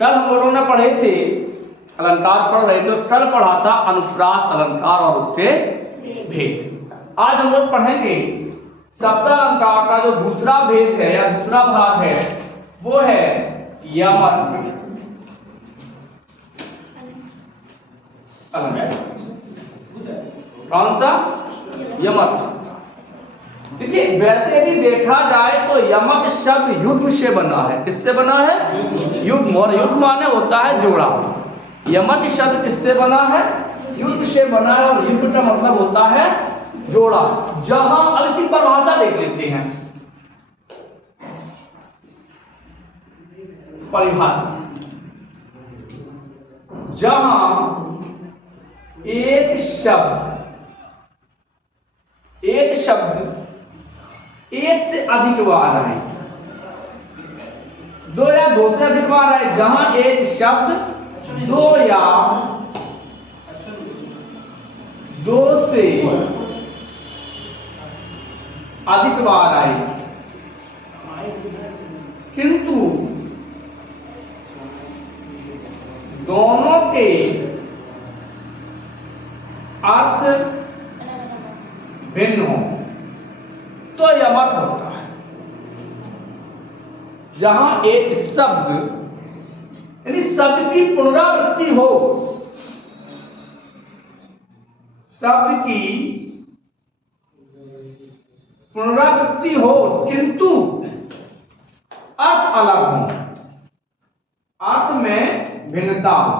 कल हम लोगों ने पढ़े थे, अलंकार पढ़ रहे थे, कल पढ़ा था अनुप्रास अलंकार और उसके भेद। आज हम लोग पढ़ेंगे शब्द अलंकार का जो दूसरा भेद है या दूसरा भाग है, वो है यमक अलंकार। कौन सा? यमक। देखिए, वैसे यदि देखा जाए तो यमक शब्द युग्म से बना है। किससे बना है? युग्म। और युग्म माने होता है जोड़ा। यमक शब्द किससे बना है? युग्म से बना है। और युग्म का मतलब होता है जोड़ा। जहां अब इसकी परिभाषा देख लेते हैं। परिभाषा, जहां एक शब्द एक से अधिक बार आए, दो या दो से अधिक बार आए, जहां एक शब्द दो या दो से अधिक बार आए, किंतु दोनों के अर्थ भिन्न हो, तो यमक होता है। जहां एक शब्द यानी शब्द की पुनरावृत्ति हो, शब्द की पुनरावृत्ति हो, किंतु अर्थ अलग हो, अर्थ में भिन्नता हो,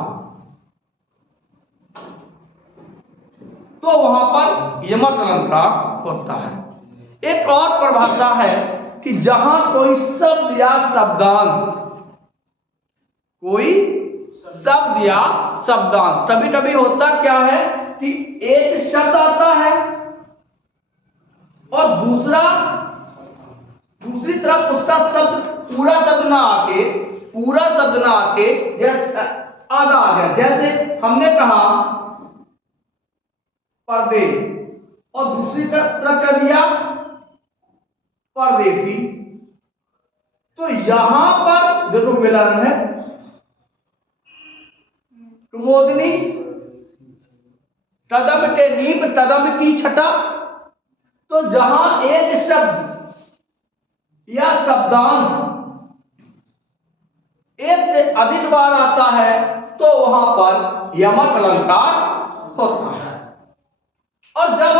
तो वहां पर यमक अलंकार होता है। एक और परिभाषा है कि जहां कोई शब्द या शब्दांश, कभी कभी होता क्या है कि एक शब्द आता है और दूसरी तरफ उसका शब्द पूरा शब्द ना आके आधा आ गया। जैसे हमने कहा पर्दे और दूसरी तरफ कर दिया परदेसी, तो यहां पर देखो मिलन है। कुमोदनी कदम के नींव कदम की छटा, तो जहां एक शब्द या शब्दांश एक से अधिक बार आता है, तो वहां पर यमक अलंकार होता है। और जब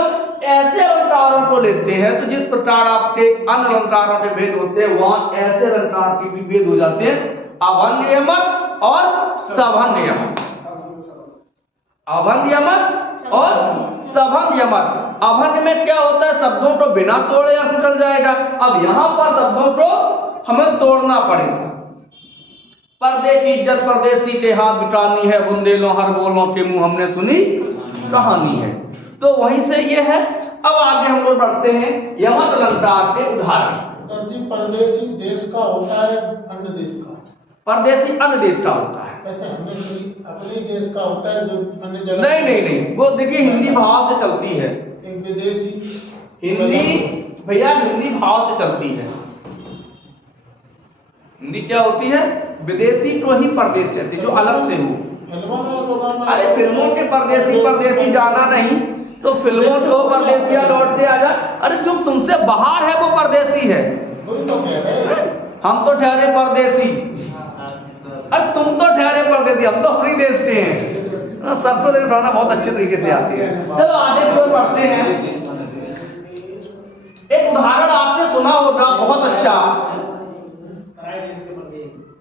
ऐसे अलंकारों को लेते हैं, तो जिस प्रकार आपके अन्य अलंकारों के भेद होते हैं, वहां ऐसे अलंकार के भी भेद हो जाते हैं, अभंग यमक और सभंग यमक। अभंग यमक और सभंग यमक। अभंग में क्या होता है? शब्दों को बिना तोड़े अर्थ निकल जाएगा। अब यहां पर शब्दों को हमें तोड़ना पड़ेगा। पर्दे की इज्जत परदेसी के हाथ बिटानी है, बुंदेलों हर बोलों के मुंह हमने सुनी कहानी है। तो वहीं से ये है। अब आगे हम लोग बढ़ते हैं यमक अलंकार के उदाहरण। परदेसी देश का होता है, अन्य देश का? परदेसी अन्य देश का होता है। कैसे? अपने देश का होता है जो अन्य जगह? नहीं, वो देखिए हिंदी भाव से चलती है। एक विदेशी हिंदी भैया हिंदी भाव से चलती है। हिंदी क्या होती है? विदेशी को ही परदेश कहते हैं, जो अलग से हो। अरे फिल्मों के परदेसी जाना नहीं, तो फिल्मों से वो परदेसिया लौटते आ जा। अरे जो तुमसे बाहर है वो परदेसी है। हम तो ठहरे परदेसी, अरे तुम तो ठहरे परदेसी, हम तो अपनी देश के हैं। सरसों तेल उठाना बहुत अच्छे तरीके से आती है। चलो आगे की ओर बढ़ते हैं। एक उदाहरण आपने सुना होगा, बहुत अच्छा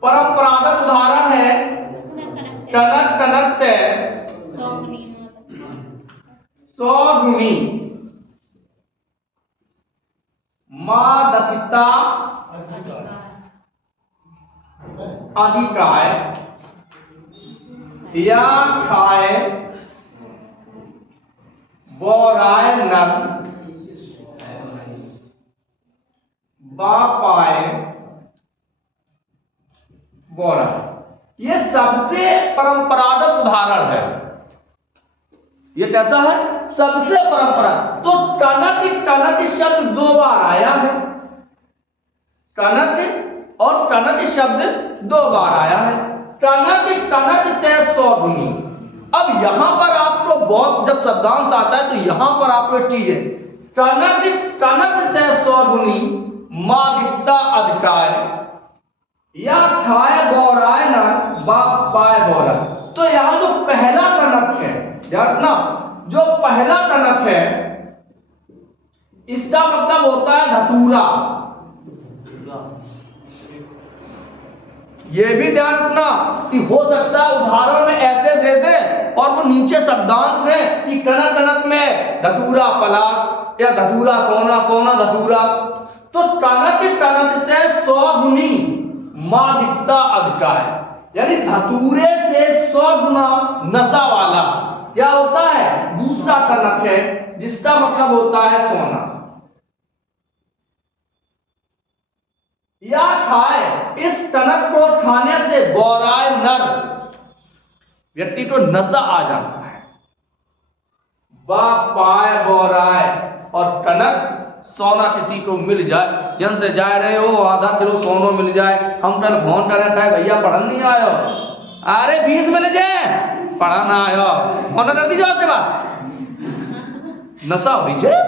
परंपरागत उदाहरण है। कनक कनक सौगुनी मादपिता अधिकाय या खाए बोराय नल बापाए बोरा। ये सबसे परंपरागत उदाहरण है। ये कैसा है? सबसे परंपरा। तो कनक कनक शब्द दो बार आया है। कनक और कनक शब्द दो बार आया है। टनक टनक तय सौगुनी। अब यहां पर आपको बहुत, जब शब्दांश आता है तो यहां पर आपको एक चीज है, टनक टनक तय सौगुनी मादिकता अधिकाय या ठाय बौराय न बाप पाए बौरा। तो यहां जो पहला टनक है, याद ना, जो पहला टनक है इसका मतलब होता है धतूरा। यह भी ध्यान रखना कि हो सकता है उदाहरण में ऐसे दे दे और वो नीचे शब्दांश है कि टनक टनक में धतूरा पलाश या धतूरा सोना, सोना धतूरा। तो टनक टनक से 100 गुनी मादिकता अधिकाय, यानी धतूरे से 100 गुना नशा वाला क्या होता है, दूसरा टनक है, जिसका मतलब होता है सोना। या खाए, इस टनक को खाने से गौराय नर, व्यक्ति को नशा आ जाता है। पाए गौराय, और टनक सोना किसी को मिल जाए, जन से जा रहे हो आधा किलो सोनो मिल जाए, हम कल फोन करें कहे भैया पढ़न नहीं आयो, अरे 20 मिल जाए पढ़ा ना आयो, फोन कर दीजिए से बात, नशा हो जाए।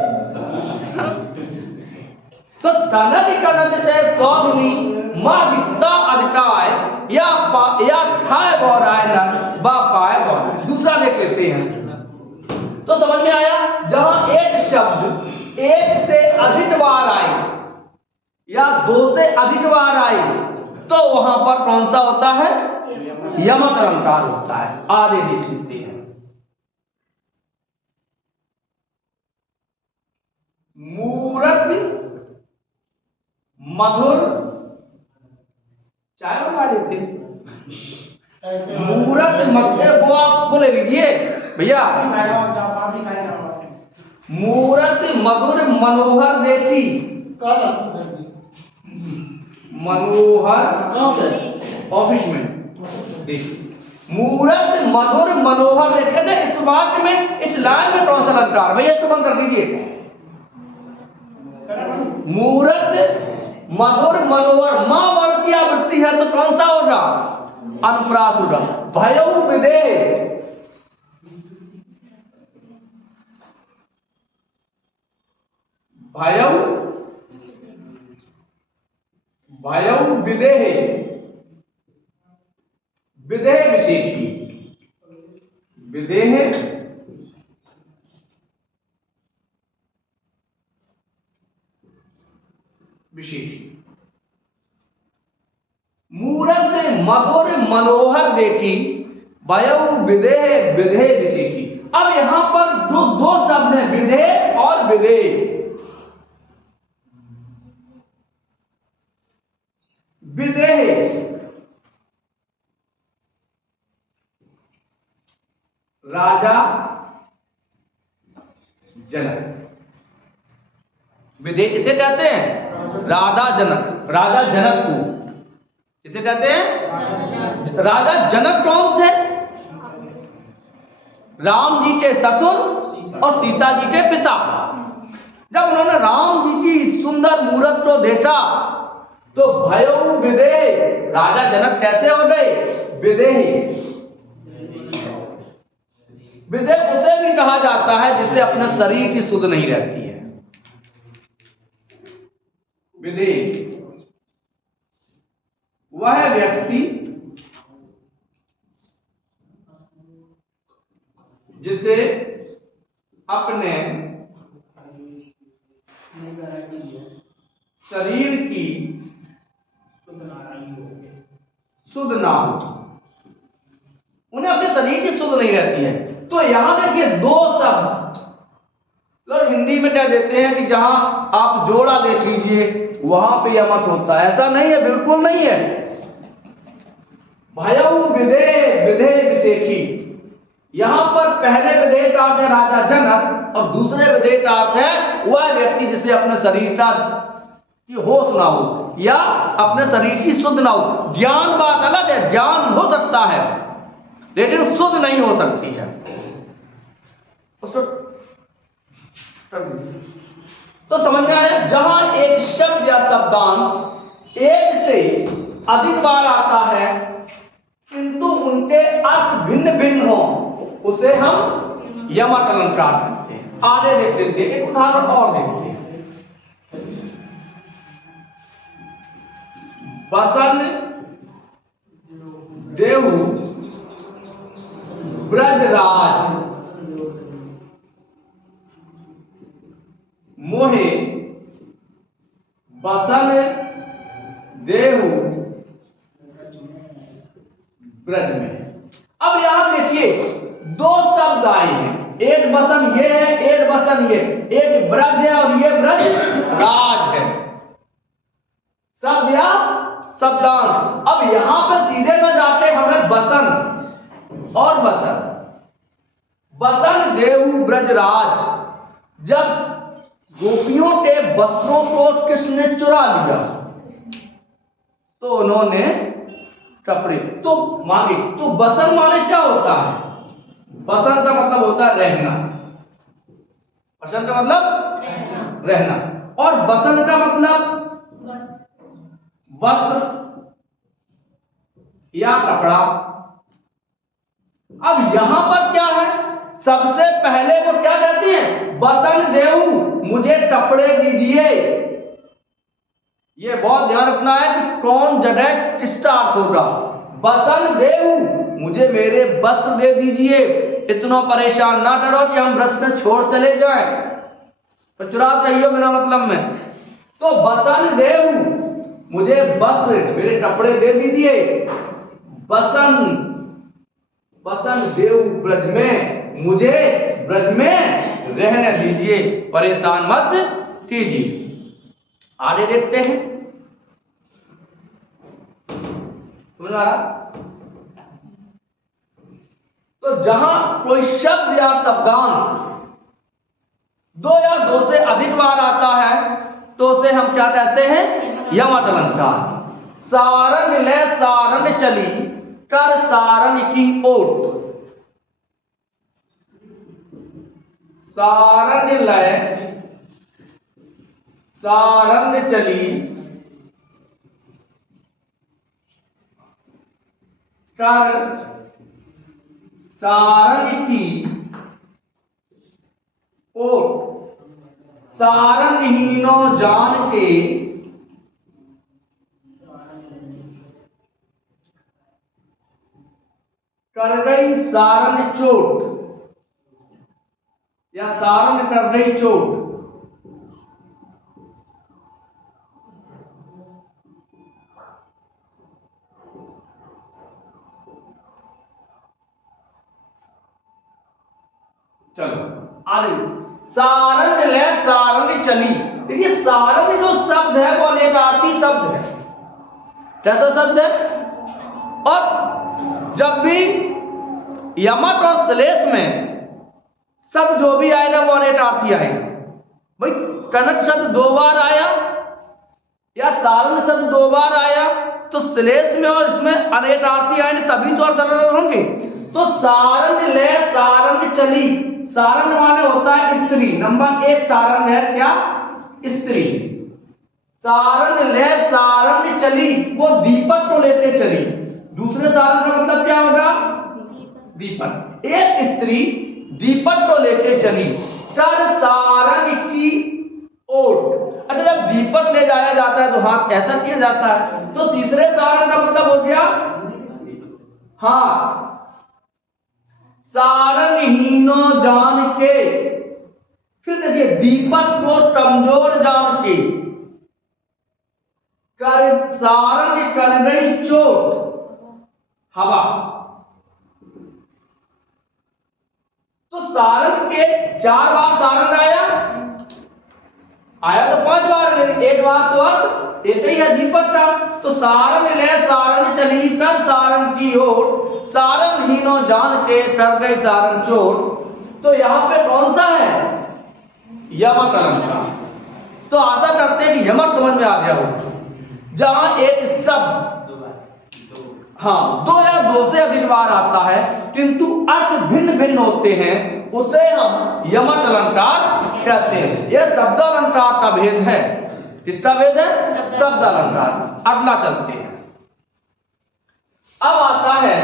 तो टनक टनक ते 100 गुनी मादिकता अधिकाय या खाए बौराय नर बा पाए बौराय। दूसरा देख लेते हैं। तो समझ में आया, जहां एक शब्द एक से अधिक बार आए या 2 से अधिक बार आए तो वहां पर कौन सा होता है, यमक अलंकार होता है। आगे देख लेते हैं। मूरत मधुर, चाय बना लेते, मूरत मधुर, वो आप बोले लीजिए भैया, मूरत मधुर मनोहर देखी, मनोहर ऑफिस में मूरत मधुर मनोहर देखिए। इस वाक्य में, इस लाइन में कौन सा अलंकार, भैया इसको बंद कर दीजिए। मूरत मधुर मनोहर, मां वर्ण की आवृत्ति है तो कौन सा होगा, अनुप्रास होगा। भयउ विदेह, भयउ भयउ विदेह, विदेह विशेषी, विदेह विशेषी। मूरत मधुर मनोहर देखी, भयउ विदेह विदेह विशेषी। अब यहां पर दो शब्द हैं, विदेह और विदेह। विदेह राजा जनक, विदेह किसे कहते हैं, राजा जनक, राजा जनक को किसे कहते हैं, राजा जनक कौन थे, राम जी के ससुर और सीता जी के पिता। जब उन्होंने राम जी की सुंदर मूरत को देखा तो भयउ विदेह, राजा जनक कैसे हो गए, विदेही। विदेह उसे भी कहा जाता है जिसे अपने शरीर की सुध नहीं रहती है। विदेह वह व्यक्ति जिसे अपने शरीर की सुध ना हो, उन्हें अपने शरीर की सुध नहीं रहती है। तो यहां देखिए दो शब्द, लोग हिंदी में क्या देते हैं कि जहां आप जोड़ा देख लीजिए वहां पे यमक होता है, ऐसा नहीं है, बिल्कुल नहीं है। भयउ विदेह विदेह विशेषी, यहां पर पहले विदेह का अर्थ है राजा जनक और दूसरे विदेह का अर्थ है वह व्यक्ति जिसे अपने शरीर का होश ना हो या अपने शरीर की शुद्ध ना हो। ज्ञान बात अलग है, ज्ञान हो सकता है लेकिन शुद्ध नहीं हो सकती है। तो समझ में आया, जहां एक शब्द या शब्दांश एक से अधिक बार आता है, इन उसे हम यमक अलंकार कहते हैं। आगे देखते हैं, एक उदाहरण और देखते हैं। बसन देहु ब्रजराज मोहे बसन देहु ब्रज में। अब यहां देखिए दो शब्द आए हैं, एक बसन ये है, एक बसन ये, एक ब्रज है और ये ब्रज राज है। शब्द या शब्दांश। अब यहां पर सीधे न जाके हमें बसन और बसन, बसन देहु ब्रजराज, जब गोपियों के वस्त्रों को कृष्ण ने चुरा लिया तो उन्होंने कपड़े तो मांगे। तो बसन माने क्या होता है? बसन का मतलब होता है रहना, बसन का मतलब रहना, और बसन का मतलब वस्त्र या कपड़ा। अब यहां पर क्या है, सबसे पहले वो क्या कहते हैं? बसन देहु, मुझे कपड़े दीजिए। ये बहुत ध्यान रखना है कि कौन जगह किसका अर्थ होगा। बसन देहु, मुझे मेरे वस्त्र दे दीजिए। इतना परेशान ना करो कि हम व्रत में छोड़ चले जाएं, तो चुरात रहियो बिना मतलब में। तो बसन देहु, मुझे वस्त्र, मेरे कपड़े दे दीजिए। बसन, बसन देहु ब्रज में, मुझे ब्रज में रहने दीजिए, परेशान मत कीजिए। आगे देखते हैं, समझ आ रहा? तो जहां कोई शब्द या शब्दांश दो या दो से अधिक बार आता है तो उसे हम क्या कहते हैं? यमक अलंकार। सारन ले सारन चली, कर सारन की ओट। सारन ले सारन चली, कर सारन की ओट। सारनहीनो जान के, कर गई सारन चोट, या सारन कर गई चोट। चलो आगे, सारन ले सारन चली। देखिए सारन जो शब्द है वो अनेकार्थी शब्द है। कैसा शब्द है? और जब भी यमक और श्लेष में शब्द जो भी आएगा वो अनेकार्थी आएगा। भाई कनक शब्द दो बार आया या सारन शब्द दो बार आया तो श्लेष में और इसमें अनेकार्थी आएंगे तभी तो अर्थ अलग होंगे। तो सारन ले सारन चली, सारन माने होता है स्त्री। नंबर एक सारन है क्या? स्त्री। सारन ले सारन चली, वो दीपक को लेते चली। दूसरे सारन का मतलब क्या होगा? दीपक। एक स्त्री दीपक को लेते चली, कर सारन की ओट। अच्छा, जब दीपक ले जाया जाता है तो हाथ ऐसा किया जाता है, तो तीसरे सारन का मतलब हो गया हाथ। सारनहीनो जान के, फिर देखिए दीपक को कमजोर जान के, कर सारन कर गई चोट, हवा। तो सारन के 4 बार सारन आया तो 5 बार, लेकिन एक बार तो अर्थ एक ही है दीपक का। तो सारन ले सारन चली, कर सारन की ओर, सारनहीनो जान के, कर गई सारन चोट। तो यहां पे कौन सा है? यमक अलंकार। तो आशा करते हैं कि यमक समझ में आ गया हो। जहां एक शब्द दो या दो से अधिक बार आता है किंतु अर्थ भिन्न भिन्न होते हैं, उसे हम यमक अलंकार कहते हैं। यह शब्द अलंकार का भेद है। किसका भेद है? शब्द अलंकार। अगला चलते हैं। अब आता है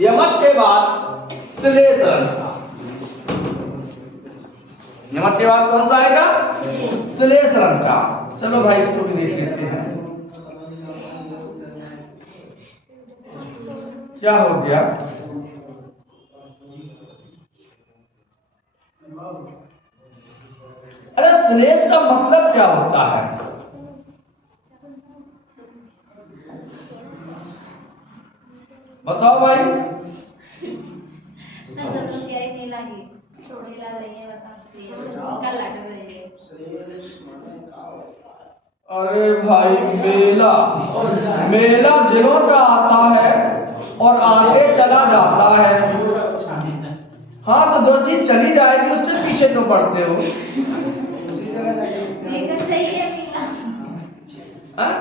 यमक के बाद श्लेष अलंकार। यमक के बाद कौन सा आएगा? श्लेष रंग का। चलो भाई इसको भी देख लेते हैं क्या हो गया। अरे श्लेष का मतलब क्या होता है? बताओ भाई। अरे भाई मेला, मेला दिनों का आता है और आगे चला जाता है। हाँ तो जो चीज चली जाएगी उससे पीछे क्यों पड़ते हो? हाँ?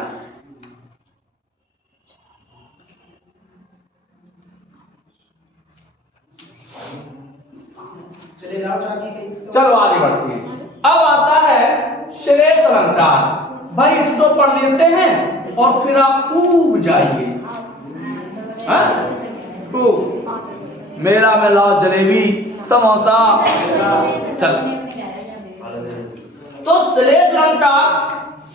चलो आगे बढ़ते हैं। अब आता है श्लेष अलंकार। भाई इसको पढ़ लेते हैं और फिर आप खूब जाइए। खूब मेला में लाओ जलेबी समोसा। चलो तो श्लेष अलंकार,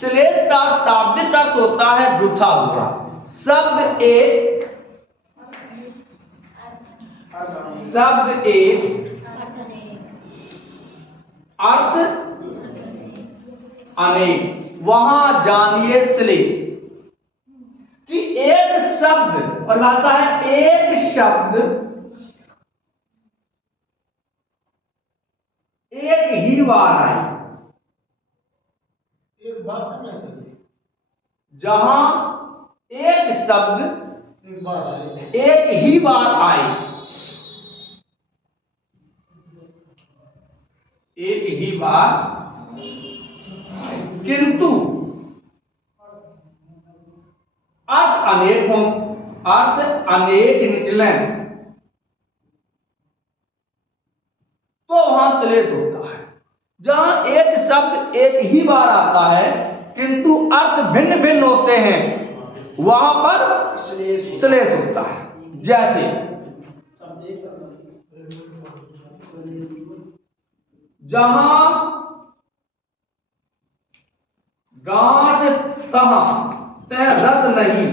श्लेष का शाब्दिक अर्थ होता है गुथा हुआ। शब्द एक, शब्द एक, अर्थ अनेक। वहां जानिए श्लेष कि एक शब्द, परिभाषा है एक शब्द एक ही बार आए। एक बात में से जहां एक शब्द एक बार आए, एक ही बार आए, एक ही बार, किंतु अर्थ अनेक हो, अर्थ अनेक निकले तो वहां श्लेष होता है। जहां एक शब्द एक ही बार आता है किंतु अर्थ भिन्न भिन्न होते हैं वहां पर श्लेष होता है। जैसे जहां गांठ तहां तह रस नहीं,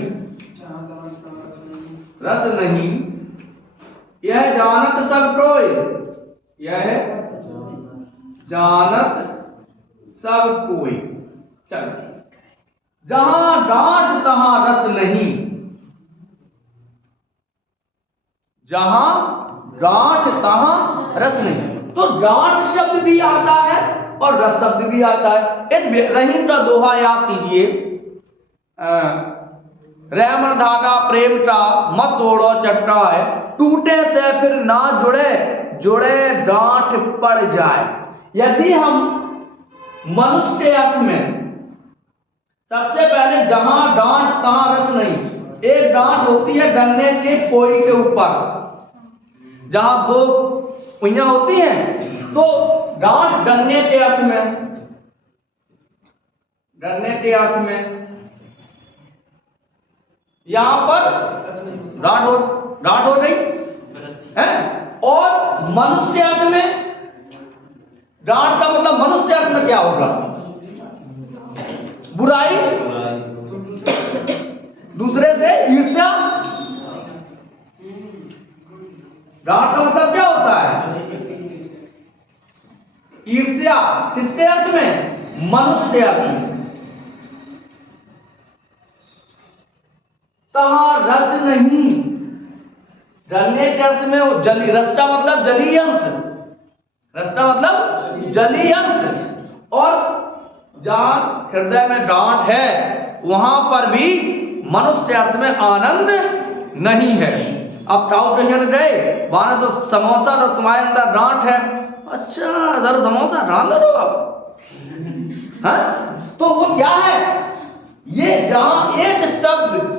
रस नहीं, यह जानत सब कोई, यह जानत सब कोई। चल जहां गांठ तहां रस नहीं, जहां गांठ तहां रस नहीं। तो गांठ शब्द भी आता है और रस शब्द भी आता है। एक रहीम का दोहा याद कीजिए, रहमन धागा प्रेम का मत तोड़ो चटकाए, टूटे से फिर ना जुड़े, जुड़े गांठ पड़ जाए। यदि हम मनुष्य के अर्थ में सबसे पहले जहां गांठ तहां रस नहीं, एक गांठ होती है गन्ने के कोई के ऊपर, जहां दो पुइयां होती हैं तो गांठ गन्ने के अर्थ में, गन्ने के अर्थ में यहां पर गांठ हो गई है। और मनुष्य के अर्थ में गांठ का मतलब मनुष्य के अर्थ में क्या होगा? बुराई, दूसरे से ईर्ष्या। गांठ का मतलब क्या होता है? ईर्ष्या। किसके अर्थ में? मनुष्य के अर्थ में। तहां रस नहीं, गन्ने के अर्थ में वो जली, रस का मतलब जलीय अंश, रस का मतलब जलीय अंश। और जहां हृदय में गांठ है वहां पर भी मनुष्य के अर्थ में आनंद नहीं है। अब काउ कहीं गए, वहां तो समोसा, तो तुम्हारे अंदर गांठ है, अच्छा जरा समोसा डाल दो आप, हाँ? तो वो क्या है? ये जहां एक शब्द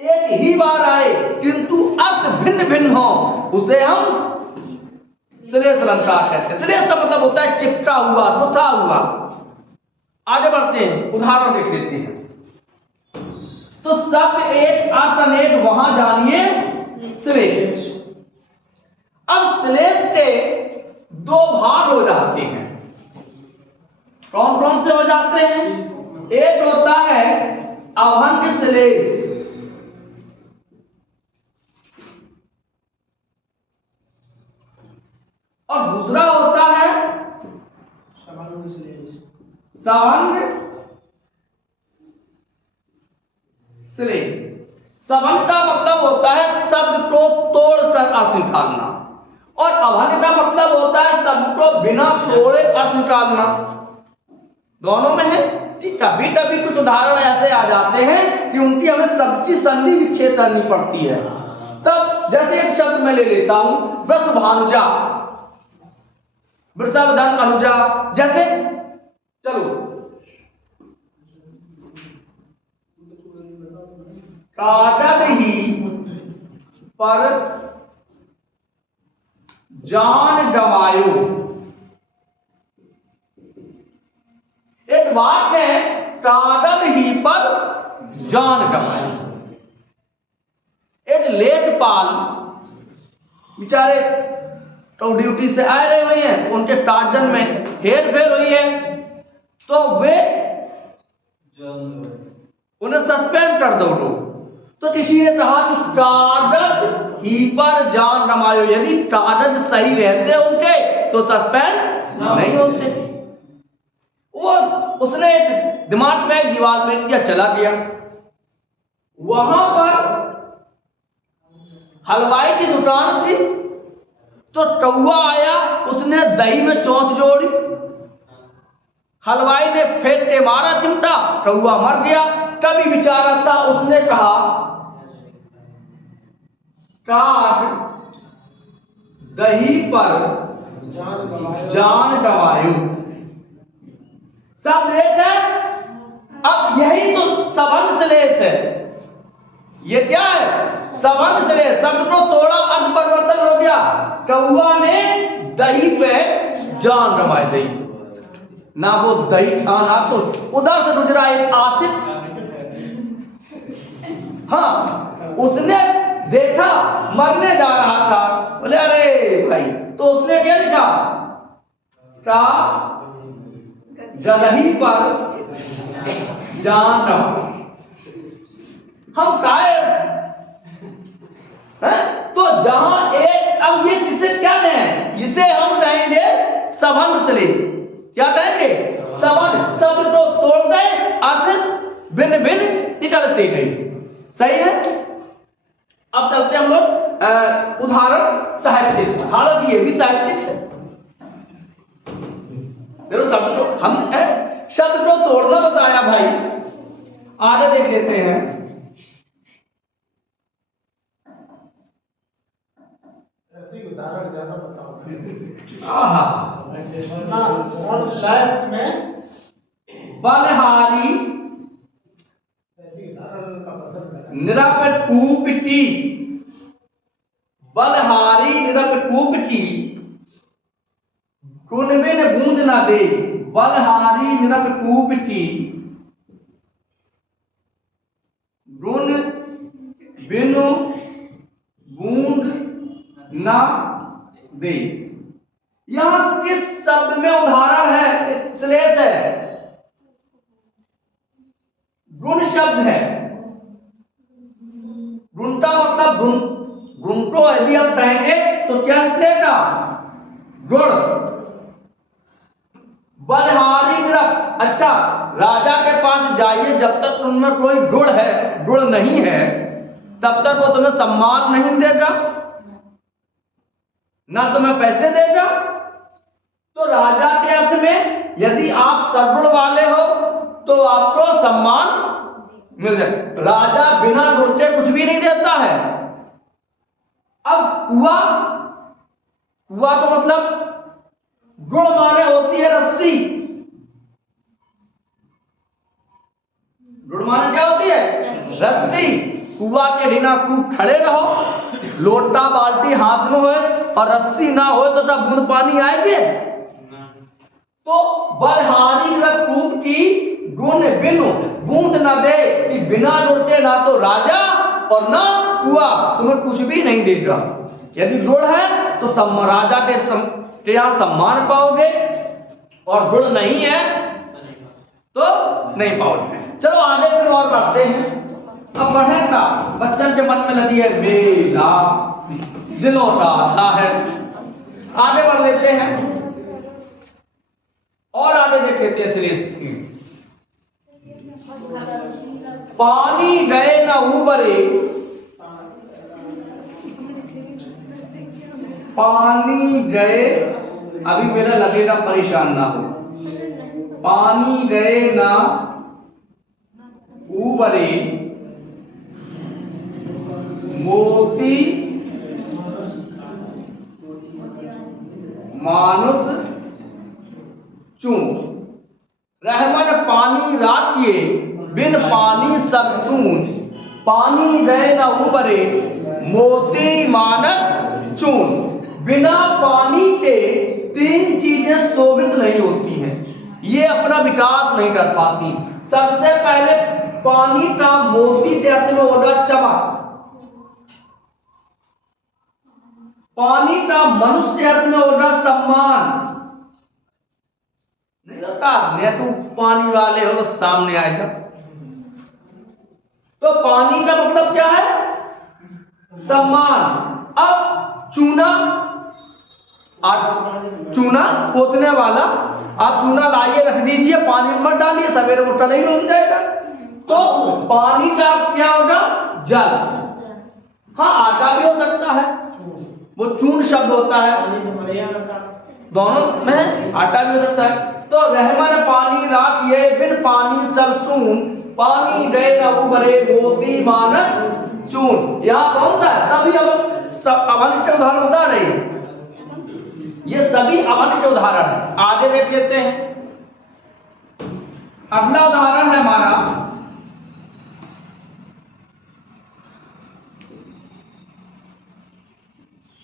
एक ही बार आए किंतु अर्थ भिन्न भिन्न हो, उसे हम श्लेष अलंकार कहते हैं। श्लेष का मतलब होता है चिपटा हुआ, गुथा हुआ। आगे बढ़ते हैं, उदाहरण देख लेते हैं। तो शब्द एक अर्थ अनेक, वहां जानिए श्लेष। अब श्लेष के दो भाग हो जाते हैं। कौन कौन से हो जाते हैं? एक होता है अभंग श्लेष, और दूसरा होता है सवर्ण श्लेष। सवर्ण का मतलब होता है शब्द को तोड़कर अर्थ निकालना, और अभंग का मतलब होता है शब्द को बिना तोड़े अर्थ निकालना। दोनों में है। कभी कभी कुछ उदाहरण ऐसे आ जाते हैं कि उनकी हमें शब्द की संधि विच्छेद करनी पड़ती है। तब जैसे एक शब्द मैं ले लेता हूं, वृषभानुजा, वृषभधन अनुजा, जैसे चलो कागज ही पर जान गवायो। एक वाक्य है, कागज ही पर जान गवायो। एक लेखपाल बेचारे तो ड्यूटी से आए रहे हुए हैं, उनके कागज में हेर फेर हुई है, तो वे उन्हें सस्पेंड कर दो लोग। तो किसी ने कहा कि कागज ही पर जान गवायो, यदि कागज सही रहते उनके तो सस्पेंड नहीं होते। वो उसने दिमाग में एक दीवार पे किया, चला गया। वहां पर हलवाई की दुकान थी, तो कौवा आया, उसने दही में चोंच जोड़ी, हलवाई ने फेंक के मारा चिमटा, कौवा मर गया। कभी बेचारा था, उसने कहा काग दही पर जान गवायो। सब लेख है। अब यही तो सवर्ण श्लेष है। ये क्या है? सवर्ण श्लेष। शब्द को तोड़ा, अर्थ परिवर्तन हो गया। कौवा ने दही पे जान गंवाई दी, ना वो दही खाना, तो उधर से गुजरा एक आसिफ। हाँ, उसने देखा मरने जा रहा था, बोले अरे भाई, तो उसने क्या लिखा? का गदही पर जान गंवाई। हम काहे हैं? तो जहां एक, अब ये किसे क्या कहें? इसे हम कहेंगे सवर्ण श्लेष। क्या कहेंगे? सवर्ण। शब्द को तोड़ गए, अर्थ भिन्न भिन्न निकलते गए। सही है। अब चलते हम लोग उदाहरण साहित्यिक। हालांकि ये भी साहित्यिक है। देखो, शब्द को हम शब्द को तोड़ना बताया भाई, आगे देख लेते हैं। ऐसे उदाहरण ज्यादा बताओ। और लाइफ में बलहारी निरपटूपटी, बलहारी निरपटूपटी, गुण बिन बूंद न दे। बलहारी निरपटूपटी, गुण बिन बूंद न दे। यहां किस शब्द में उदाहरण है? श्लेष है, गुण शब्द है। गुणता मतलब गुण को यदि आप कहेंगे तो क्या निकलेगा? गुण। बलहारी निरप, अच्छा, राजा के पास जाइए, जब तक उनमें कोई गुण है, गुण नहीं है, तब तक वो तुम्हें सम्मान नहीं देगा, ना तुम्हें पैसे देगा। तो राजा के अर्थ में यदि आप सद्गुण वाले हो तो आपको सम्मान मिल जाए। राजा बिना गुण के कुछ भी नहीं देता है। अब कुआ, कुआ तो मतलब गुण माने होती है रस्सी। गुण माने क्या होती है? रस्सी। कुआ के बिना खूब खड़े रहो, लोटा बाल्टी हाथ में हो और रस्सी ना हो तो तब बूंद पानी आएगी। तो बलहारी रसूप की गुण बिनु बूंद न दे, कि बिना गुण के ना तो राजा और ना कुआ तुम्हें कुछ भी नहीं देगा। यदि गुण है तो राजा के यहाँ सम्मान पाओगे, और गुण नहीं है तो नहीं पाओगे। चलो आगे फिर और बढ़ते हैं। अब बढ़ेगा, बच्चन के मन में लगी है मेला, दिलों का आता है। आगे बढ़ लेते हैं और आगे देख लेते हैं सीरीज की। पानी गए न उबरे, पानी गए, अभी मेरा लगेगा परेशान ना हो। पानी गए ना उबरे, मोती मानुष चून। रहमन पानी राखिए, बिन पानी सब सून। पानी गए न उबरे, मोती मानस चून। बिना पानी के तीन चीजें शोभित नहीं होती हैं, ये अपना विकास नहीं कर पाती। सबसे पहले पानी का मोती के अर्थ में होगा चमक, पानी का मनुष्य के अर्थ में होगा सम्मान। नहीं होता मैं तू पानी वाले हो तो सामने आ जा। तो पानी का मतलब क्या है? सम्मान। अब चूना, चूना पोतने वाला, आप चूना लाइए रख दीजिए, पानी में मत डालिए, सवेरे उठा नहीं डूब जाएगा। तो पानी का अर्थ क्या होगा? जल। हाँ आटा भी हो सकता है, वो चून शब्द होता है, दोनों में आटा भी हो सकता है। तो रहमन पानी राखिए, बिन पानी सब सून। पानी गए न उबरे, मोती मानस चून। यहाँ कौन सा है? सभी अवन के उदाहरण बता रहे हैं, ये सभी अवन के उदाहरण हैं। आगे देख लेते हैं। अगला उदाहरण है हमारा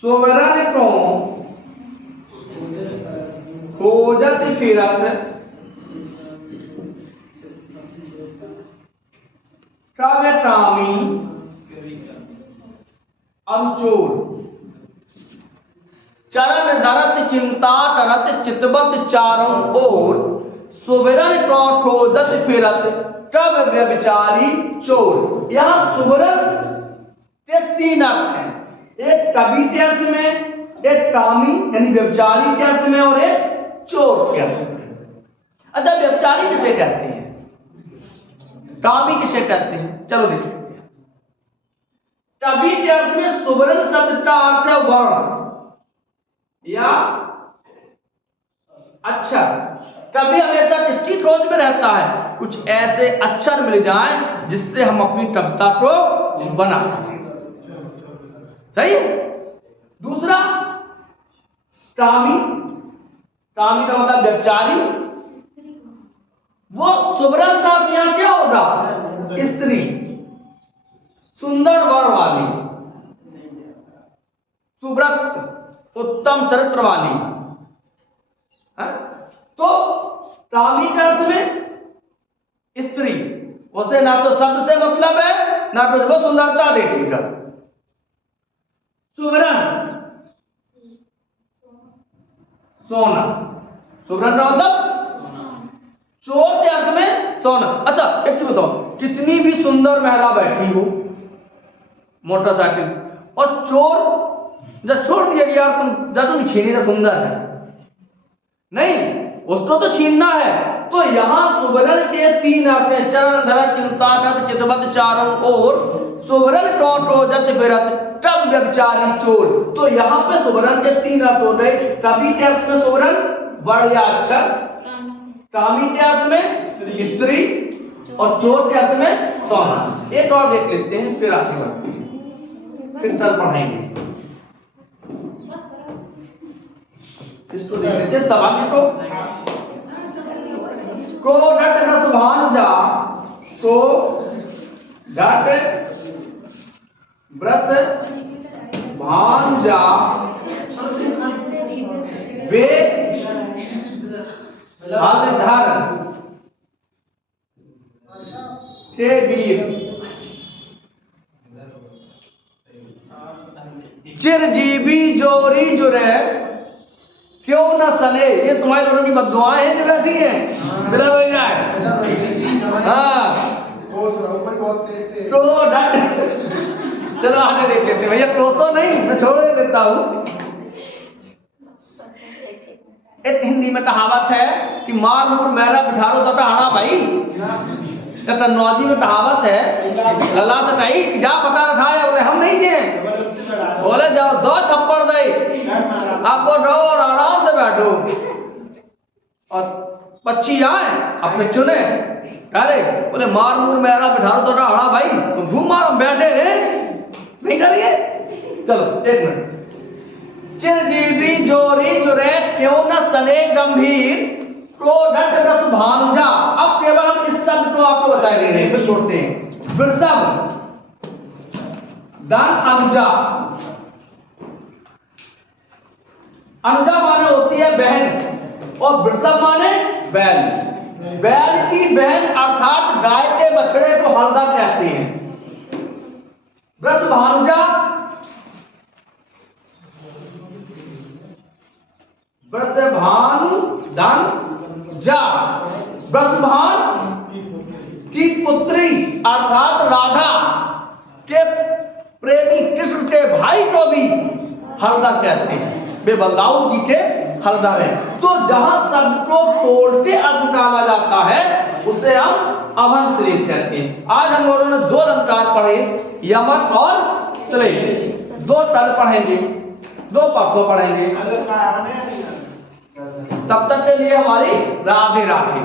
सुवर्ण को खोजत फिरत, कब कामी अनचोर। चरण धरत चिंता करत, चितवत चारों ओर। सुवर्ण को खोजत फिरत, कब व्यभिचारी चोर। यहाँ सुवर्ण के तीन अर्थ हैं, एक कवि के अर्थ में, एक कामी यानी व्यभिचारी के अर्थ में, और एक चोर के अर्थ में। अच्छा व्यभिचारी किसे कहते हैं, कामी किसे कहते हैं? चलो देखिए। कवि के अर्थ में सुवर्ण शब्द का अर्थ है वर्ण या अक्षर। कवि हमेशा किसकी खोज में रहता है? कुछ ऐसे अक्षर मिल जाएं जिससे हम अपनी कविता को बना सकें। सही है। दूसरा कामी, कामी का मतलब व्यभिचारी। वो सुवर्ण का यहाँ क्या होगा? स्त्री, सुंदर वर वाली, सुव्रत, उत्तम चरित्र वाली है? तो कामी के अर्थ में स्त्री, उसे ना तो शब्द से मतलब है, ना तो वो सुंदरता देखेगा। सुवर्ण सोना, सुवर्ण का मतलब चोर के अर्थ में सोना। अच्छा एक चीज बताओ, कितनी भी सुंदर महिला बैठी हो मोटरसाइकिल, और चोर जब छोड़ दिया कि यार तुम छीनी तो सुंदर है, नहीं उसको तो छीनना है। तो यहाँ सुवर्ण के तीन अर्थ हैं, चरण धरत चिंता करत, चितवत चारों ओर। सुवर्ण को खोजत फिरत, कब व्यभिचारी चोर। तो यहाँ पे सुवर्ण के तीन अर्थ हो गए। कवि के अर्थ में सुवर्ण वर्ण या अक्षर, कामी के अर्थ में स्त्री, और चोर के अर्थ में सोना। एक और देख लेते हैं फिर आगे बढ़ते हैं, फिर कल पढ़ाएंगे इसको। देख लेते हैं सवाल को घट रस भानुजा, को घट व्रत भानुजा, वे धारण के वीर। चिरजीवी जोरी जुरे क्यों न सने। ये तुम्हारे लोगों की बद्दुआएं हैं जो बैठी हैं, बिना रोई जाए। हाँ तो चलो आगे देख लेते हैं भैया, क्रोसो नहीं, मैं छोड़ देता हूँ। एक हिंदी में कहावत है कि मार मूर मेरा बिठारो तो हड़ा भाई। कन्नौजी में कहावत है लला से कही कि जा पता रखाया, बोले हम नहीं गए, बोले जाओ 2 थप्पड़ दे आपको, रहो और आराम से बैठो और पक्षी आए अपने चुने। अरे बोले मार मूर मेरा बिठारो तो हड़ा भाई, तुम घूम मारो बैठे रे, नहीं करिए। चलो 1 मिनट। चिरजीवी जोरी जुरे क्यों न सने गंभीर, क्रोधट रस भानुजा। अब केवल हम इस शब्द को आपको बता दे रहे हैं, फिर छोड़ते हैं। वृषभ धन अनुजा। अनुजा माने होती है बहन और वृषभ माने बैल। बैल की बहन अर्थात गाय के बछड़े को हलदा कहते हैं। वृष भानुजा, वृषभानु धन जा। वृषभान की पुत्री अर्थात राधा के प्रेमी कृष्ण के भाई को भी हलदा कहते हैं, वे बलदाऊ जी के हलदा है। तो जहां शब्द को तोड़ के अर्थ निकाला जाता है उसे हम अभंग श्लेष कहते हैं। आज हम लोगों ने 2 अलंकार पढ़े, यमक और श्लेष। 2 तल पढ़ेंगे, 2 परसों पढ़ेंगे। तब तक के लिए हमारी राधे राधे।